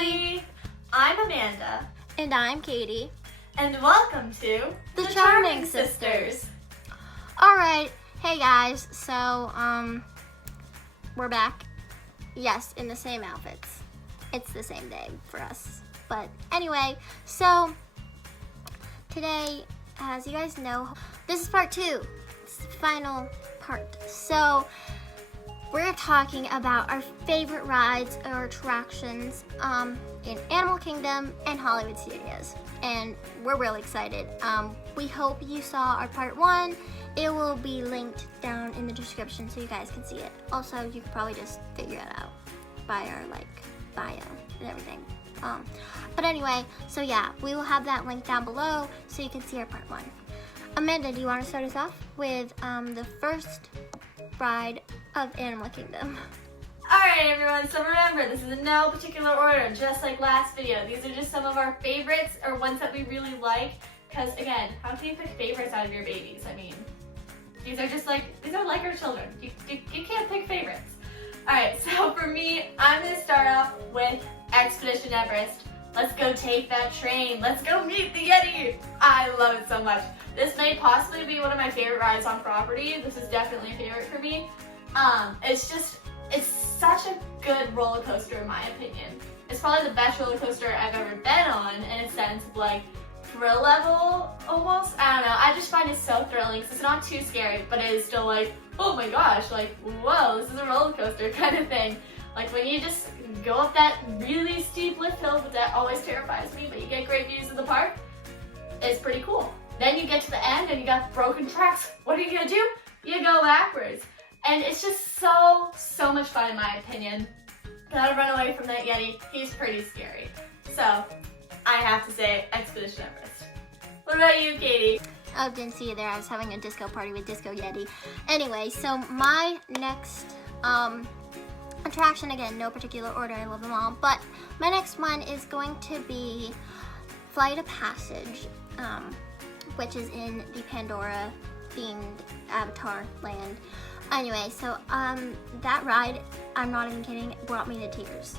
everybody! I'm Amanda. And I'm Katie. And welcome to The Charming Sisters. Alright, hey guys, so, we're back. Yes, in the same outfits. It's the same day for us. But anyway, so, today, as you guys know, this is part 2. It's the final part. So, we're talking about our favorite rides or attractions in Animal Kingdom and Hollywood Studios. And we're really excited. We hope you saw our part 1. It will be linked down in the description so you guys can see it. Also, you can probably just figure it out by our bio and everything. But anyway, so yeah, we will have that link down below so you can see our part 1. Amanda, do you want to start us off with the first ride of Animal Kingdom? Alright everyone, so remember, this is in no particular order, just like last video. These are just some of our favorites, or ones that we really like. Because again, how can you pick favorites out of your babies? I mean, these are like our children. You can't pick favorites. Alright, so for me, I'm going to start off with Expedition Everest. Let's go take that train. Let's go meet the Yeti. I love it so much. This may possibly be one of my favorite rides on property. This is definitely a favorite for me. It's such a good roller coaster in my opinion. It's probably the best roller coaster I've ever been on in a sense of like thrill level almost. I don't know. I just find it so thrilling because it's not too scary, but it is still like, oh my gosh, like, whoa, this is a roller coaster kind of thing. Like when you just go up that really steep lift hill, but that always terrifies me, but you get great views of the park, it's pretty cool. Then you get to the end and you got broken tracks. What are you gonna do? You go backwards. And it's just so much fun in my opinion. Gotta run away from that Yeti. He's pretty scary. So, I have to say Expedition Everest. What about you, Katie? Oh, didn't see you there. I was having a disco party with Disco Yeti. Anyway, so my next attraction, again, no particular order, I love them all, but my next one is going to be Flight of Passage, which is in the Pandora themed Avatar land. Anyway, so that ride, I'm not even kidding, brought me to tears.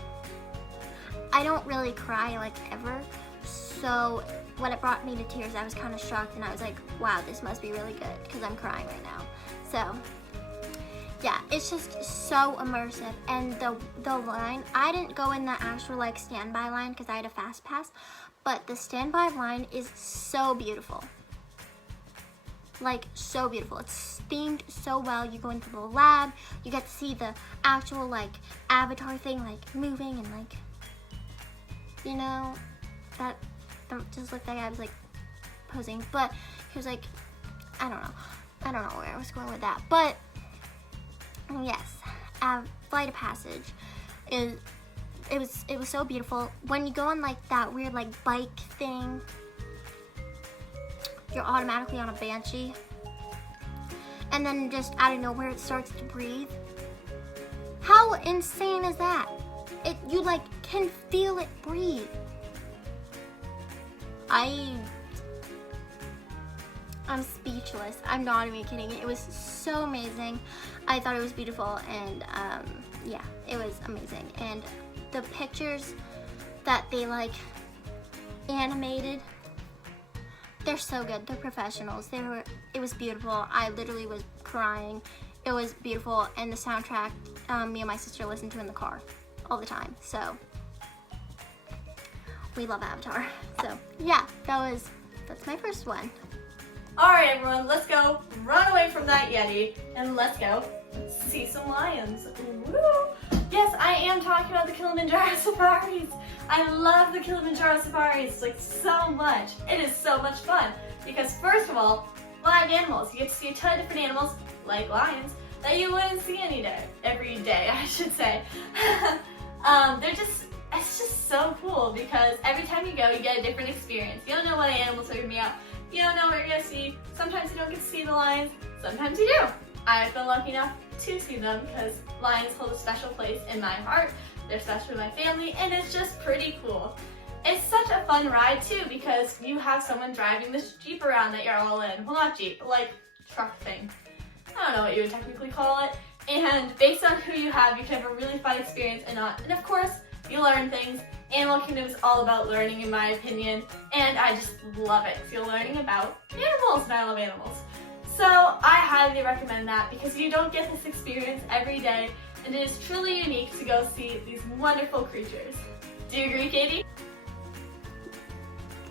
I don't really cry like ever, so when it brought me to tears, I was kind of shocked and I was like, wow, this must be really good because I'm crying right now. So yeah, it's just so immersive. And the line, I didn't go in the actual like standby line because I had a fast pass, but the standby line is so beautiful. Like, so beautiful. It's themed so well. You go into the lab, you get to see the actual, like, avatar thing, like, moving and, like, you know, that just looked like I was, like, posing. But he was, like, I don't know where I was going with that. But, yes, Flight of Passage it was so beautiful. When you go on, like, that weird, like, bike thing, you're automatically on a Banshee. And then just out of nowhere, it starts to breathe. How insane is that? You like can feel it breathe. I'm speechless. I'm not even kidding. It was so amazing. I thought it was beautiful and yeah, it was amazing. And the pictures that they like animated, they're so good. They're professionals. It was beautiful. I literally was crying. It was beautiful. And the soundtrack, me and my sister listened to in the car all the time. So, we love Avatar. So, yeah, that's my first one. Alright everyone, let's go run away from that Yeti and let's go see some lions. Woo! Yes, I am talking about the Kilimanjaro safaris. I love the Kilimanjaro safaris like so much. It is so much fun because first of all, live animals. You get to see a ton of different animals like lions that you wouldn't see every day, I should say. It's just so cool because every time you go, you get a different experience. You don't know what animals are gonna be out. You don't know what you're gonna see. Sometimes you don't get to see the lions. Sometimes you do. I've been lucky enough to see them because lions hold a special place in my heart. They're special to my family and it's just pretty cool. It's such a fun ride too because you have someone driving this Jeep around that you're all in. Well, not Jeep, but like truck thing. I don't know what you would technically call it. And based on who you have, you can have a really fun experience and of course, you learn things Animal Kingdom is all about learning, in my opinion, and I just love it. If you're learning about animals, and I love animals. So I highly recommend that because you don't get this experience every day, and it is truly unique to go see these wonderful creatures. Do you agree, Katie?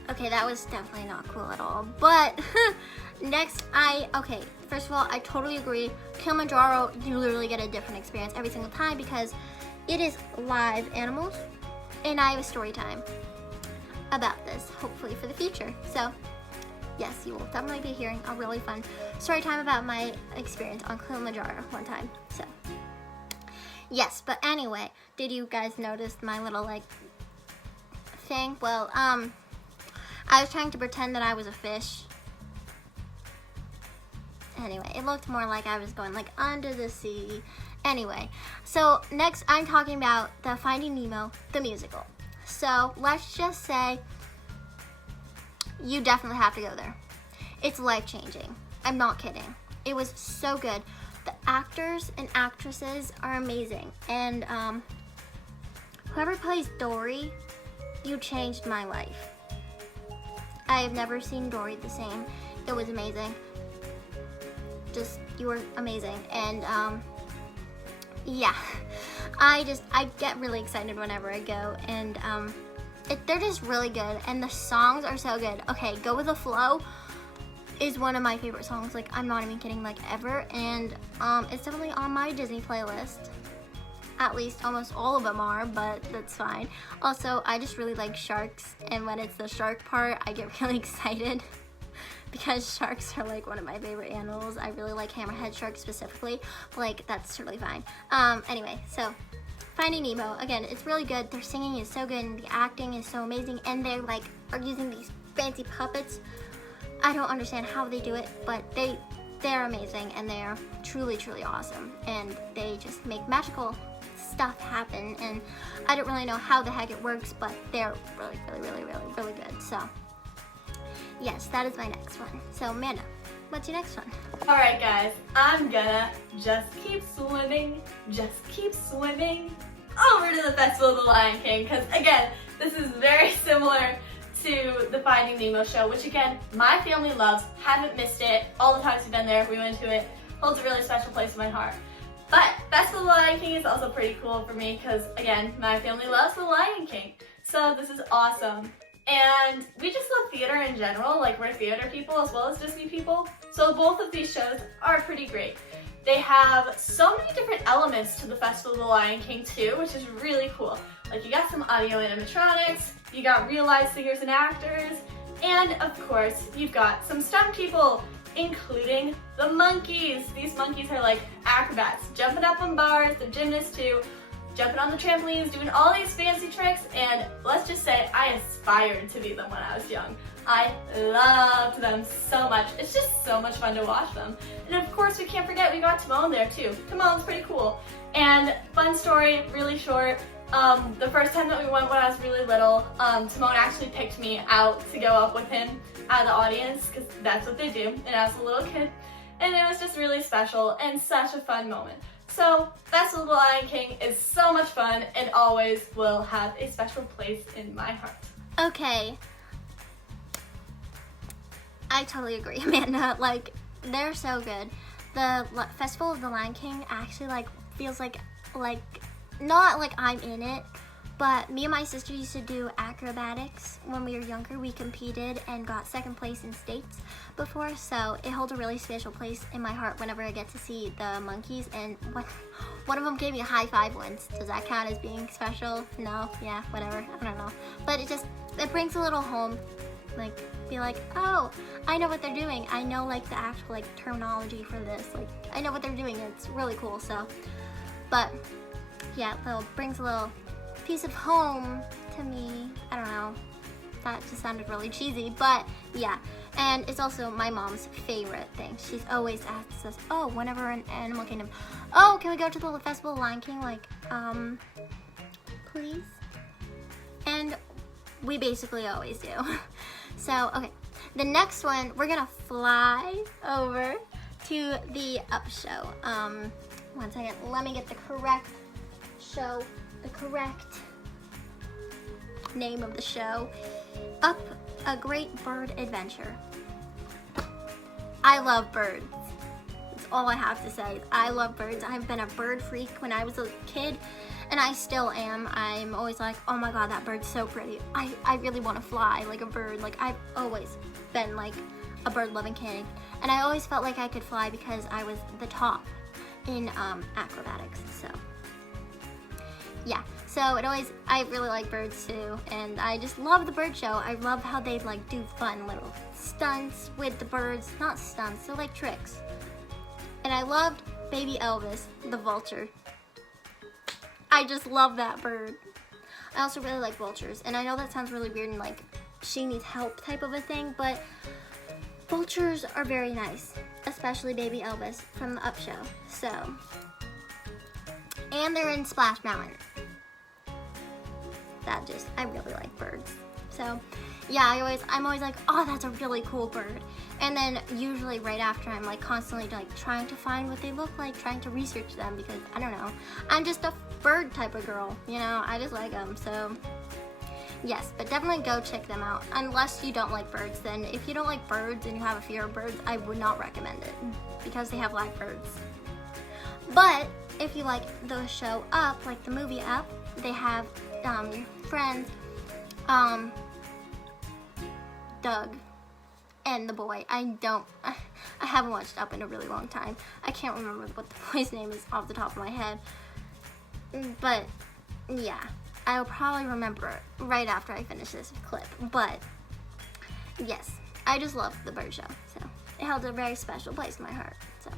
Okay, that was definitely not cool at all. But next, first of all, I totally agree. Kilimanjaro, you literally get a different experience every single time because it is live animals, and I have a story time about this, hopefully for the future. So yes, you will definitely be hearing a really fun story time about my experience on Kilimanjaro one time. So yes, but anyway, did you guys notice my little thing? Well, I was trying to pretend that I was a fish. Anyway, it looked more like I was going under the sea. Anyway, so next I'm talking about the Finding Nemo, the musical. So let's just say you definitely have to go there. It's life-changing. I'm not kidding. It was so good. The actors and actresses are amazing. And whoever plays Dory, you changed my life. I have never seen Dory the same. It was amazing. You were amazing. And yeah, I get really excited whenever I go, and they're just really good, and the songs are so good. Okay, Go With The Flow is one of my favorite songs, I'm not even kidding, ever, and it's definitely on my Disney playlist. At least almost all of them are, but that's fine. Also, I just really like sharks, and when it's the shark part, I get really excited because sharks are one of my favorite animals. I really like hammerhead sharks specifically, that's totally fine. Anyway, so Finding Nemo, again, it's really good. Their singing is so good, and the acting is so amazing, and they are using these fancy puppets. I don't understand how they do it, but they're amazing, and they're truly, truly awesome, and they just make magical stuff happen, and I don't really know how the heck it works, but they're really, really, really, really, really good. So yes, that is my next one. So Amanda, what's your next one? Alright guys, I'm gonna just keep swimming over to the Festival of the Lion King, because again, this is very similar to the Finding Nemo show, which again, my family loves, haven't missed it, all the times we've been there, we went to it, holds a really special place in my heart. But Festival of the Lion King is also pretty cool for me because, again, my family loves the Lion King. So this is awesome. And we just love theater in general, we're theater people as well as Disney people. So both of these shows are pretty great. They have so many different elements to the Festival of the Lion King too, which is really cool. You got some audio animatronics, you got real live singers and actors, and of course, you've got some stunt people, including the monkeys. These monkeys are acrobats, jumping up on bars, they're gymnasts too, jumping on the trampolines, doing all these fancy tricks, and let's just say I aspired to be them when I was young. I loved them so much. It's just so much fun to watch them. And of course, we can't forget we got Timon there too. Timon's pretty cool. And fun story, really short. The first time that we went when I was really little, Timon actually picked me out to go up with him out of the audience, because that's what they do, and I was a little kid. And it was just really special and such a fun moment. So, Festival of the Lion King is so much fun and always will have a special place in my heart. Okay. I totally agree, Amanda. They're so good. The Festival of the Lion King actually feels not like I'm in it, but me and my sister used to do acrobatics when we were younger. We competed and got second place in states before, so it holds a really special place in my heart whenever I get to see the monkeys, and one of them gave me a high five once. Does that count as being special? No? Yeah, whatever. I don't know. But it brings a little home. Be oh, I know what they're doing. I know the actual terminology for this. I know what they're doing. It's really cool. So, but yeah, it brings a little piece of home to me. I don't know. That just sounded really cheesy, but yeah. And it's also my mom's favorite thing. She's always asks us, oh, whenever we're in Animal Kingdom, oh, can we go to the Festival of Lion King? Please? And we basically always do. So, okay. The next one, we're gonna fly over to the Up show. One second, let me get the correct show, the correct name of the show, Up a Great Bird Adventure. I love birds. That's all I have to say. I love birds. I've been a bird freak when I was a kid, and I still am. I'm always like, oh my god, that bird's so pretty. I really want to fly like a bird. Like, I've always been like a bird-loving kid, and I always felt like I could fly because I was the top in acrobatics. So yeah, so I really like birds too, and I just love the bird show. I love how they like do fun little stunts with the birds. Not stunts, they're like tricks. And I loved Baby Elvis, the vulture. I just love that bird. I also really like vultures, and I know that sounds really weird and like she needs help type of a thing, but vultures are very nice, especially Baby Elvis from the Up show. So, and they're in Splash Mountain. I really like birds. So yeah, I'm always like, oh, that's a really cool bird. And then usually right after, I'm like constantly like trying to find what they look like, trying to research them, because I don't know, I'm just a bird type of girl, you know, I just like them. So yes, but definitely go check them out, unless you don't like birds. Then if you don't like birds and you have a fear of birds, I would not recommend it, because they have live birds. But if you like the show Up, like the movie Up, they have your friends, Doug and the boy. I haven't watched Up in a really long time. I can't remember what the boy's name is off the top of my head. But yeah, I'll probably remember it right after I finish this clip. But yes, I just love the bird show. So it held a very special place in my heart. So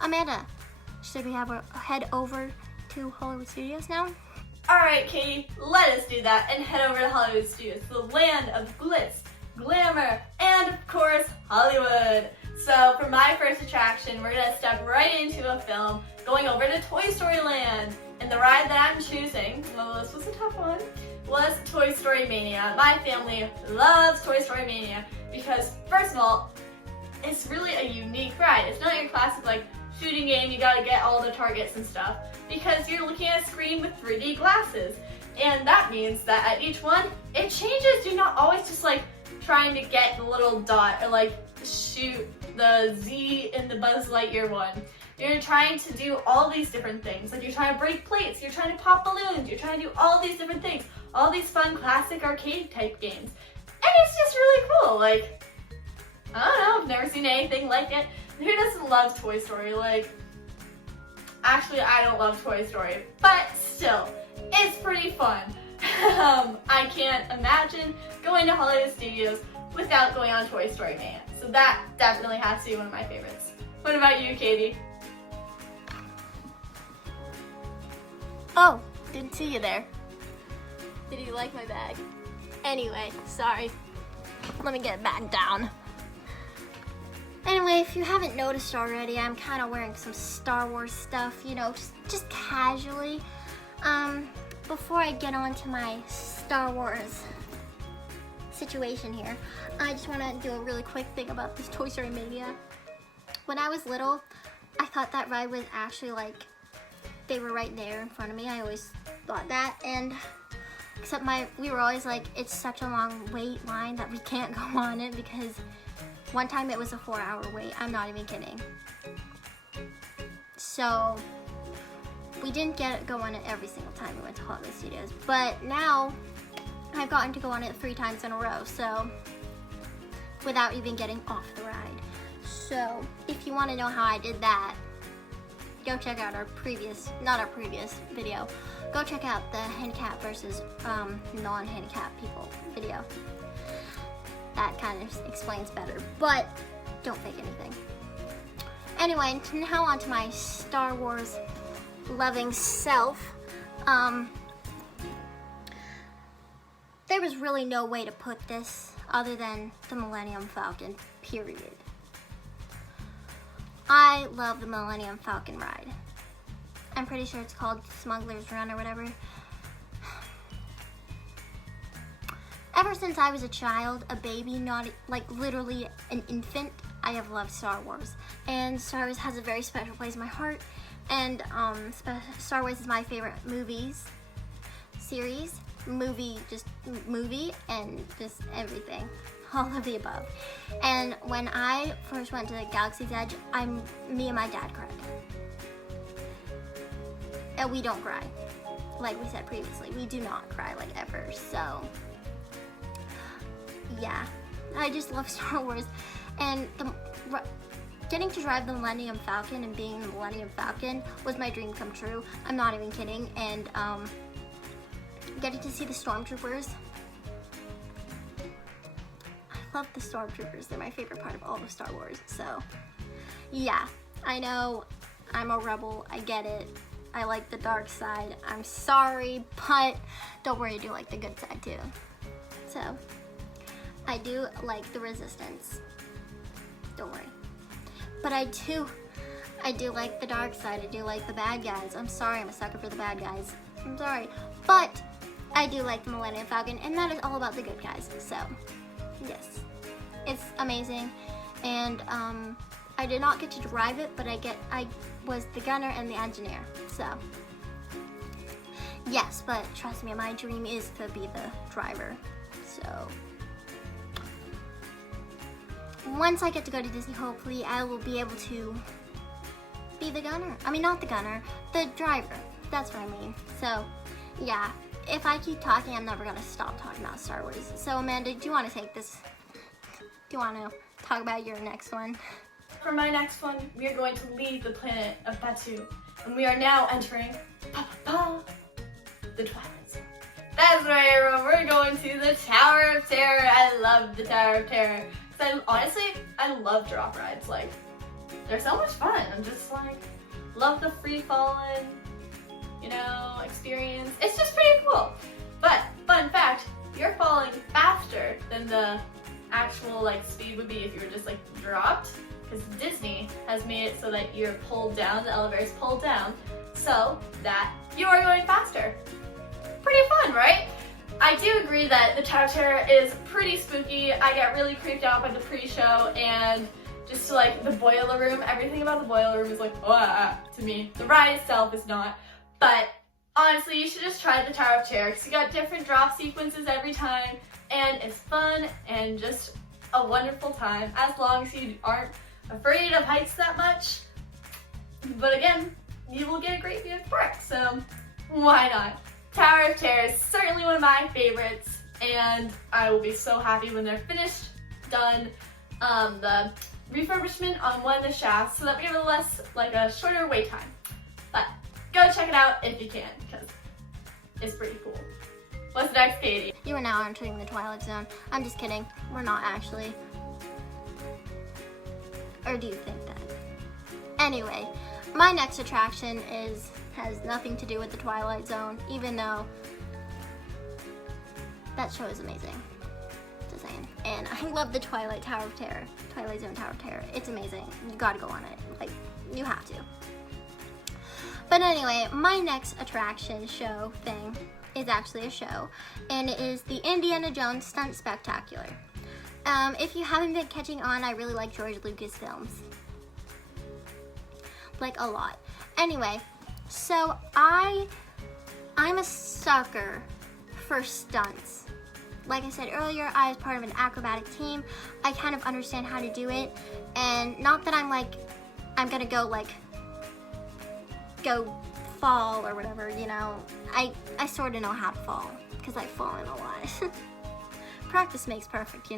Amanda, should we head over to Hollywood Studios now? Alright, Katie, let us do that and head over to Hollywood Studios, the land of glitz, glamour, and of course, Hollywood. So for my first attraction, we're gonna step right into a film, going over to Toy Story Land. And the ride that I'm choosing, well, this was a tough one, was Toy Story Mania. My family loves Toy Story Mania because, first of all, it's really a unique ride. It's not your classic like shooting game, you gotta get all the targets and stuff, because you're looking at a screen with 3D glasses. And that means that at each one, it changes. You're not always just like trying to get the little dot or like shoot the Z in the Buzz Lightyear one. You're trying to do all these different things. Like you're trying to break plates, you're trying to pop balloons, you're trying to do all these different things. All these fun classic arcade type games. And it's just really cool. Like, I don't know, I've never seen anything like it. Who doesn't love Toy Story? Like, actually I don't love Toy Story, but still, it's pretty fun. I can't imagine going to Hollywood Studios without going on Toy Story Mania. So that definitely has to be one of my favorites. What about you, Katie? Oh, didn't see you there. Did you like my bag? Anyway, sorry. Let me get it back down. Anyway, if you haven't noticed already, I'm kind of wearing some Star Wars stuff, you know, just casually. Before I get on to my Star Wars situation here, I just want to do a really quick thing about this Toy Story Mania. When I was little, I thought that ride was actually like, they were right there in front of me. I always thought that, and except we were always like, it's such a long wait line that we can't go on it, because one time it was a 4-hour wait. I'm not even kidding. So we didn't go on it every single time we went to Hollywood Studios, but now I've gotten to go on it 3 times in a row, so without even getting off the ride. So if you want to know how I did that, go check out not our previous video, go check out the handicap versus non-handicap people video. That kind of explains better, but don't fake anything. Anyway, now on to my Star Wars loving self. There was really no way to put this other than the Millennium Falcon, period. I love the Millennium Falcon ride. I'm pretty sure it's called Smuggler's Run or whatever. Ever since I was a child, a baby, not like literally an infant, I have loved Star Wars. And Star Wars has a very special place in my heart. And Star Wars is my favorite series. movie and just everything. All of the above. And when I first went to the Galaxy's Edge, me and my dad cried. And we don't cry. Like we said previously, we do not cry like ever. So, yeah. I just love Star Wars. And getting to drive the Millennium Falcon and being the Millennium Falcon was my dream come true. I'm not even kidding. And getting to see the Stormtroopers. I love the Stormtroopers. They're my favorite part of all of Star Wars. So, yeah. I know I'm a rebel. I get it. I like the dark side. I'm sorry, but don't worry, I do like the good side too. So, I do like the Resistance. Don't worry. But I do like the dark side. I do like the bad guys. I'm sorry, I'm a sucker for the bad guys. I'm sorry. But I do like the Millennium Falcon, and that is all about the good guys. So, yes. It's amazing. And I did not get to drive it, but I was the gunner and the engineer. So, yes, but trust me, my dream is to be the driver. So, once I get to go to Disney, hopefully I will be able to be the gunner. I mean, not the gunner, the driver. That's what I mean. So, yeah, if I keep talking, I'm never going to stop talking about Star Wars. So, Amanda, do you want to take this? Do you want to talk about your next one? For my next one, we are going to leave the planet of Batuu, and we are now entering the Twilight Zone. That's right, everyone. We're going to the Tower of Terror. I love the Tower of Terror. Because I love drop rides. Like, they're so much fun. I'm just like, love the free falling, experience. It's just pretty cool. But, fun fact, you're falling faster than the actual, speed would be if you were just, dropped. Because Disney has made it so that you're pulled down, the elevator is pulled down, so that you are going faster. Pretty fun, right? I do agree that the Tower of Terror is pretty spooky. I get really creeped out by the pre-show, and just the boiler room, everything about the boiler room is to me. The ride itself is not, but honestly, you should just try the Tower of Terror because you got different drop sequences every time, and it's fun and just a wonderful time as long as you aren't afraid of heights that much. But again, you will get a great view of the park, so why not? Tower of Terror is certainly one of my favorites, and I will be so happy when they're finished, done, the refurbishment on one of the shafts so that we have a shorter wait time. But go check it out if you can, because it's pretty cool. What's next, Katie? You are now entering the Twilight Zone. I'm just kidding. We're not actually. Or do you think that? Anyway, my next attraction has nothing to do with the Twilight Zone, even though that show is amazing. Just saying. And I love the Twilight Zone Tower of Terror. It's amazing. You gotta go on it. You have to. But anyway, my next attraction show thing is actually a show, and it is the Indiana Jones Stunt Spectacular. If you haven't been catching on, I really like George Lucas films. A lot. Anyway, so I'm a sucker for stunts. Like I said earlier, I was part of an acrobatic team. I kind of understand how to do it, and not that I'm gonna go fall or whatever, I sort of know how to fall because I've fallen a lot. Practice makes perfect,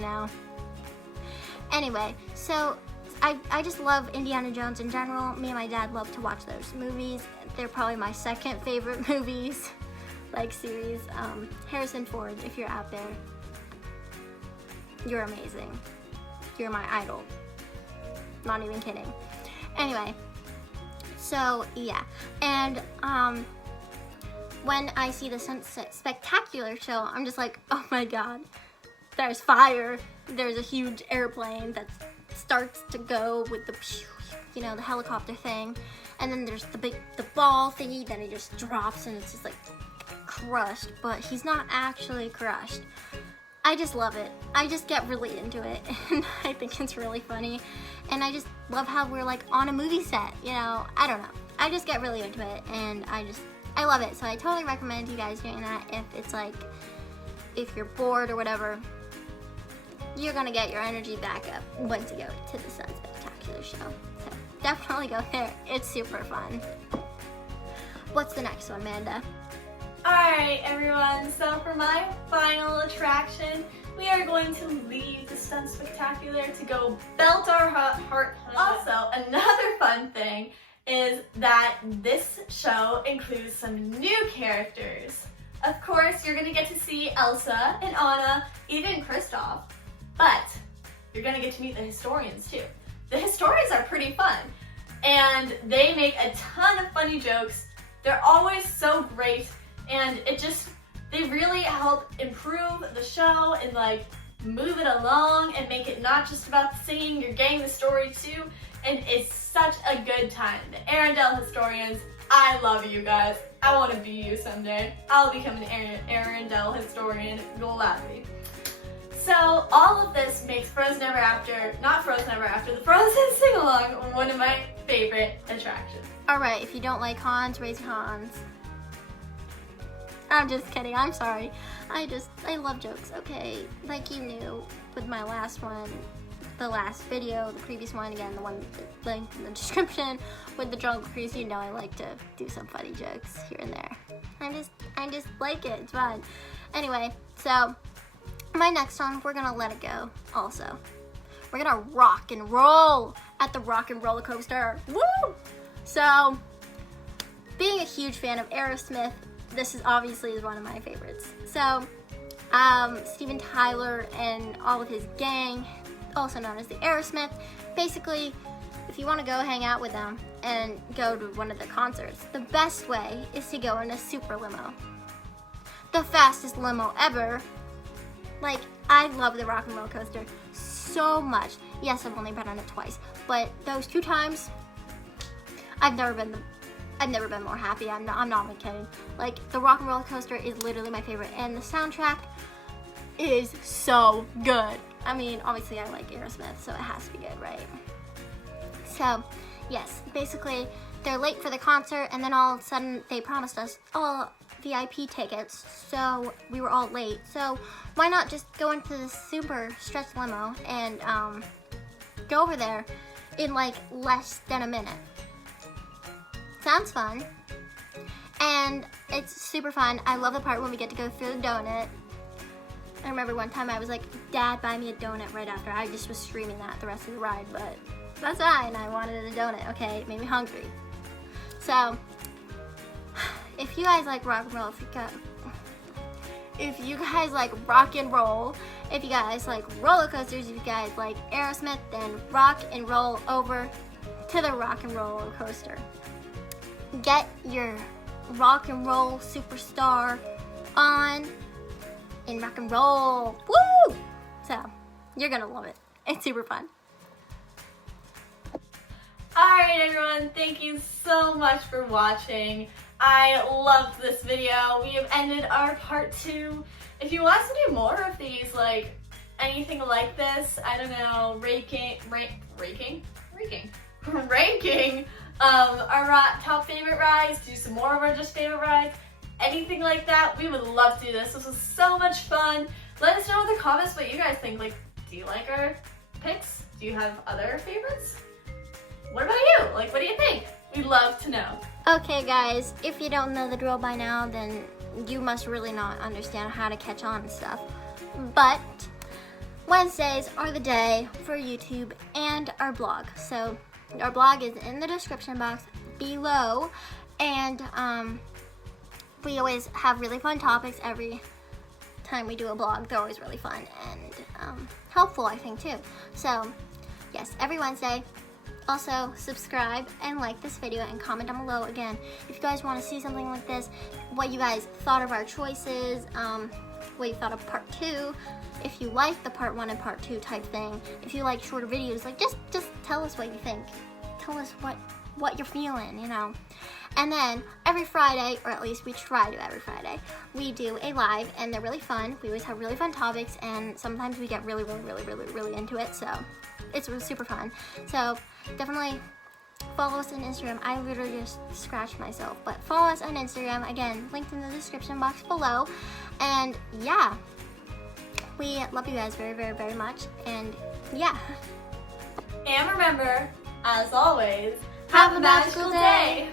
Anyway, so I just love Indiana Jones in general. Me and my dad love to watch those movies. They're probably my second favorite movies, series. Harrison Ford, if you're out there, you're amazing. You're my idol. Not even kidding. Anyway, so yeah, and when I see the Sunset Spectacular show, I'm just like, oh my god, there's fire, there's a huge airplane that starts to go with the, the helicopter thing, and then there's the ball thingy that it just drops and it's just crushed, but he's not actually crushed. I just love it. I just get really into it, and I think it's really funny, and I just love how we're on a movie set, I don't know. I just get really into it, and I I love it. So I totally recommend you guys doing that if it's like, if you're bored or whatever, you're gonna get your energy back up once you go to the Sun Spectacular show. So definitely go there. It's super fun. What's the next one, Amanda? Alright everyone, so for my final attraction, we are going to leave the Sun Spectacular to go belt our heart. Also, another fun thing is that this show includes some new characters. Of course, you're gonna get to see Elsa and Anna, even Kristoff, but you're gonna get to meet the Historians too. The Historians are pretty fun, and they make a ton of funny jokes. They're always so great, and they really help improve the show and like move it along and make it not just about singing, you're getting the story too, and it's such a good time. The Arendelle Historians, I love you guys. I want to be you someday. I'll become an Arendelle Historian gladly. So all of this makes Frozen Ever After, not Frozen Ever After, the Frozen Sing-Along one of my favorite attractions. Alright, if you don't like Hans, raise your hands. I'm just kidding, I'm sorry. I love jokes, okay? Like you knew with my last one, the last video, the previous one, again, the one linked in the description with the Jungle Cruise, you know I like to do some funny jokes here and there. I just like it, it's fun. Anyway, so my next one, we're gonna let it go also. We're gonna rock and roll at the Rock and Roller Coaster. Woo! So, being a huge fan of Aerosmith, this is obviously one of my favorites. So, Steven Tyler and all of his gang, also known as the Aerosmith, basically, if you want to go hang out with them and go to one of the concerts, the best way is to go in a super limo. The fastest limo ever. Like, I love the Rock and Roller Coaster so much. Yes, I've only been on it twice, but those 2 times, I've never been more happy. I'm not even kidding. Like, the Rock and Roller Coaster is literally my favorite, and the soundtrack is so good. I mean, obviously I like Aerosmith, so it has to be good, right? So, yes, basically, they're late for the concert, and then all of a sudden, they promised us all VIP tickets, so we were all late. So, why not just go into the super stretch limo and go over there in like less than a minute? Sounds fun. And it's super fun. I love the part when we get to go through the donut. I remember one time I was like, Dad, buy me a donut right after. I just was screaming that the rest of the ride, but that's fine. I wanted a donut, okay? It made me hungry. So, if you guys like rock and roll, if you guys like rock and roll, if you guys like roller coasters, if you guys like Aerosmith, then rock and roll over to the Rock and Roller Coaster. Get your rock and roll superstar on and rock and roll. Woo! So, you're gonna love it. It's super fun. Alright everyone, thank you so much for watching. I loved this video. We have ended our part 2. If you want us to do more of these, like anything like this, I don't know, ranking our top favorite rides, do some more of our just favorite rides, anything like that, we would love to do this. This was so much fun. Let us know in the comments what you guys think. Like, do you like our picks? Do you have other favorites? What about you? Like, what do you think? We'd love to know. Okay guys, if you don't know the drill by now, then you must really not understand how to catch on and stuff. But Wednesdays are the day for YouTube and our blog. So our blog is in the description box below, and we always have really fun topics every time we do a blog. They're always really fun and helpful, I think, too. So yes, every Wednesday. Also, subscribe and like this video and comment down below again if you guys want to see something like this, what you guys thought of our choices, what you thought of part 2, if you like the part 1 and part 2 type thing, if you like shorter videos, like just tell us what you think. Tell us what you're feeling, you know. And then every Friday, or at least we try to every Friday, we do a live, and they're really fun. We always have really fun topics, and sometimes we get really into it, so it's super fun. So definitely follow us on Instagram. I literally just scratched myself, but follow us on Instagram. Again, linked in the description box below. And yeah, we love you guys very, very, very much. And yeah. And remember, as always, have a magical day!